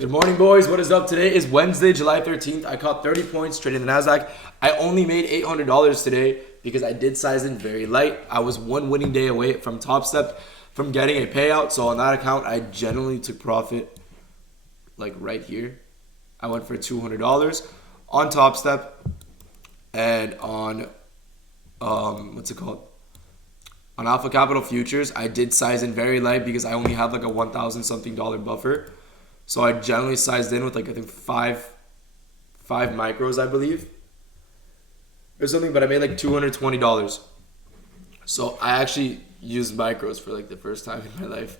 Good morning, boys. What is up? Today is Wednesday, July 13th. I caught 30 points trading the Nasdaq. I only made $800 today because I did size in very light. I was one winning day away from Top Step from getting a payout. So on that account, I generally took profit like right here. I went for $200 on Top Step and on, what's it called? On Alpha Capital Futures. I did size in very light because I only have like a 1,000 something dollar buffer. So I generally sized in with like, I think five micros, I believe, or something, but I made like $220. So I actually used micros for like the first time in my life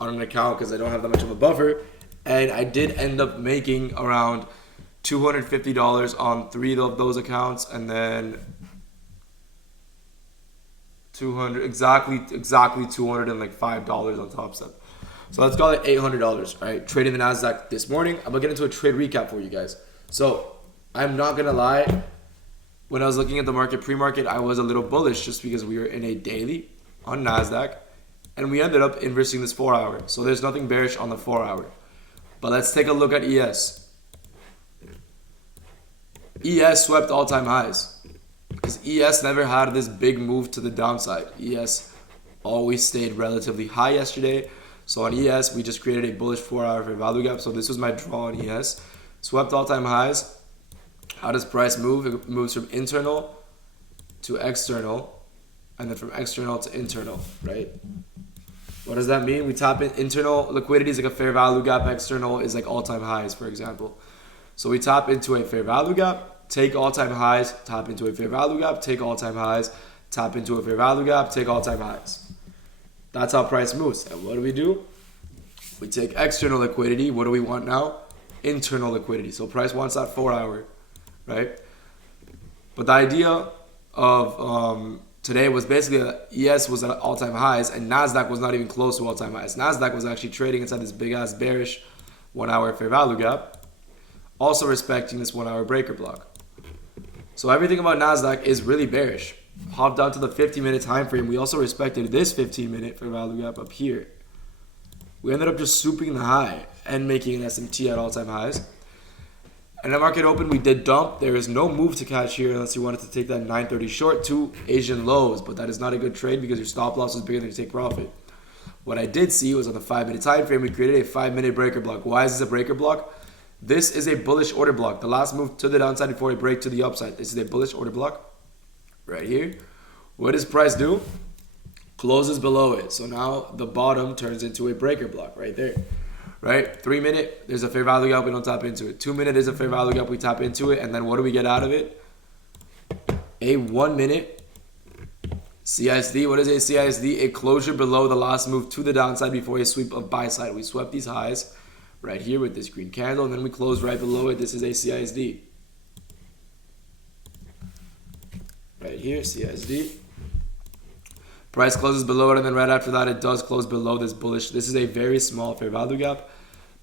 on an account because I don't have that much of a buffer. And I did end up making around $250 on 3 of those accounts, and then 200, exactly $205 on Top Step. So let's call it $800, right? Trading the Nasdaq this morning. I'm gonna get into a trade recap for you guys. So I'm not gonna lie. When I was looking at the market pre-market, I was a little bullish just because we were in a daily on Nasdaq, and we ended up inversing this 4 hour. So there's nothing bearish on the 4 hour. But let's take a look at ES. ES swept all-time highs because ES never had this big move to the downside. ES always stayed relatively high yesterday. So on ES, we just created a bullish 4 hour fair value gap. So this was my draw on ES. Swept all-time highs. How does price move? It moves from internal to external, and then from external to internal, right? What does that mean? We tap in internal liquidity is like a fair value gap. External is like all-time highs, for example. So we tap into a fair value gap, take all-time highs, tap into a fair value gap, take all-time highs, tap into a fair value gap, take all-time highs. That's how price moves. And what do? We take external liquidity. What do we want now? Internal liquidity. So price wants that 4 hour, right? But the idea of today was basically that ES was at all-time highs and Nasdaq was not even close to all-time highs. Nasdaq was actually trading inside this big-ass bearish 1 hour fair value gap, also respecting this 1 hour breaker block. So everything about Nasdaq is really bearish. Hop down to the 50-minute time frame. We also respected this 15-minute fair value gap up here. We ended up just swooping the high and making an SMT at all-time highs. And the market open, we did dump. There is no move to catch here unless you wanted to take that 930 short to Asian lows, but that is not a good trade because your stop loss is bigger than your take profit. What I did see was on the 5-minute time frame, we created a 5-minute breaker block. Why is this a breaker block? This is a bullish order block. The last move to the downside before a break to the upside. This is a bullish order block. Right here. What does price do? Closes below it. So now the bottom turns into a breaker block right there. Right? 3-minute, there's a fair value gap, we don't tap into it. 2-minute, there's a fair value gap, we tap into it. And then what do we get out of it? A 1-minute CISD. What is a CISD? A closure below the last move to the downside before a sweep of buy side. We swept these highs right here with this green candle, and then we close right below it. This is a CISD. Right here, CISD. Price closes below it, and then right after that, it does close below this bullish. This is a very small fair value gap,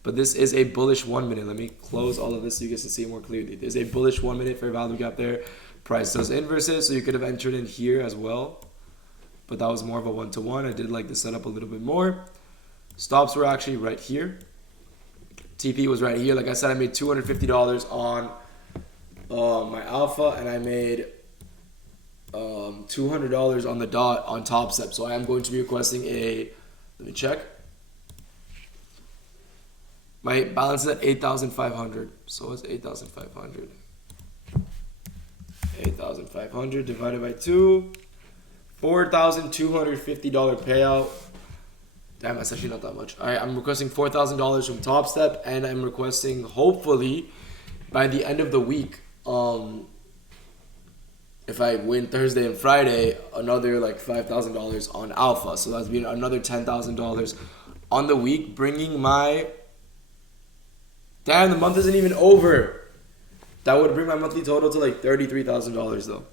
but this is a bullish 1 minute. Let me close all of this so you guys can see it more clearly. There's a bullish 1 minute fair value gap there. Price does inverses, so you could have entered in here as well, but that was more of a 1-to-1. I did like the setup a little bit more. Stops were actually right here. TP was right here. Like I said, I made $250 on my alpha, and I made $200 on the dot on Top Step. So I am going to be requesting a, let me check. My balance is at 8,500. So it's 8,500. 8,500 divided by 2. $4,250 payout. Damn, that's actually not that much. All right, I'm requesting $4,000 from Top Step, and I'm requesting, hopefully, by the end of the week, if I win Thursday and Friday, another like $5,000 on Alpha. So that's been another $10,000 on the week, bringing my... Damn, the month isn't even over. That would bring my monthly total to like $33,000 though,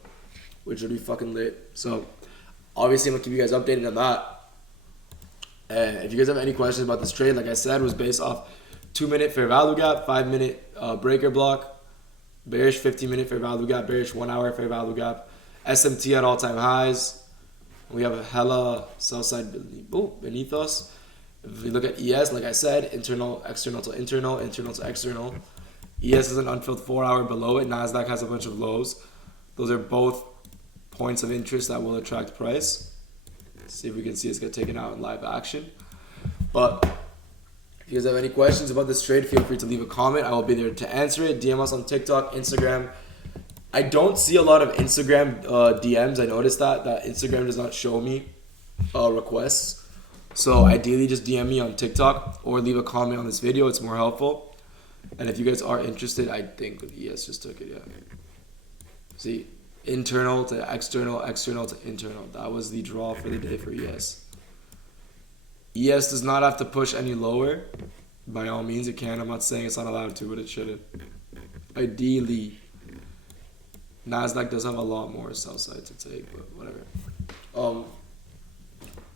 which would be fucking lit. So obviously I'm gonna keep you guys updated on that. And if you guys have any questions about this trade, like I said, it was based off 2-minute fair value gap, 5-minute breaker block, bearish 15-minute fair value gap, bearish 1 hour fair value gap, SMT at all-time highs. We have a hella sell side beneath us. If we look at ES, like I said, internal, external to internal, internal to external. ES is an unfilled 4 hour below it. Nasdaq has a bunch of lows. Those are both points of interest that will attract price. See if we can see us get taken out in live action. But if you guys have any questions about this trade, feel free to leave a comment. I will be there to answer it. DM us on TikTok, Instagram. I don't see a lot of Instagram DMs. I noticed that Instagram does not show me requests. So ideally just DM me on TikTok or leave a comment on this video. It's more helpful. And if you guys are interested, I think ES just took it, yeah. See, internal to external, external to internal. That was the draw for the day for ES. ES does not have to push any lower. By all means, it can. I'm not saying it's not allowed to, but it shouldn't. Ideally, Nasdaq does have a lot more sell side to take, but whatever.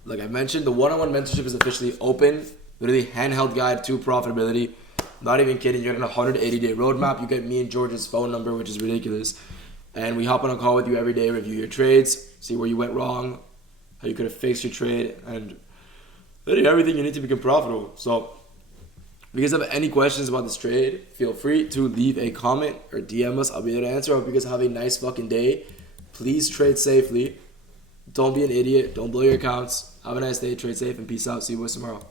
Like I mentioned, the one-on-one mentorship is officially open. Literally handheld guide to profitability. Not even kidding. You're getting a 180-day roadmap. You get me and George's phone number, which is ridiculous. And we hop on a call with you every day, review your trades, see where you went wrong, how you could have fixed your trade, and literally everything you need to become profitable. So if you guys have any questions about this trade, feel free to leave a comment or DM us. I'll be there to answer. I hope you guys have a nice fucking day. Please trade safely. Don't be an idiot. Don't blow your accounts. Have a nice day. Trade safe and peace out. See you boys tomorrow.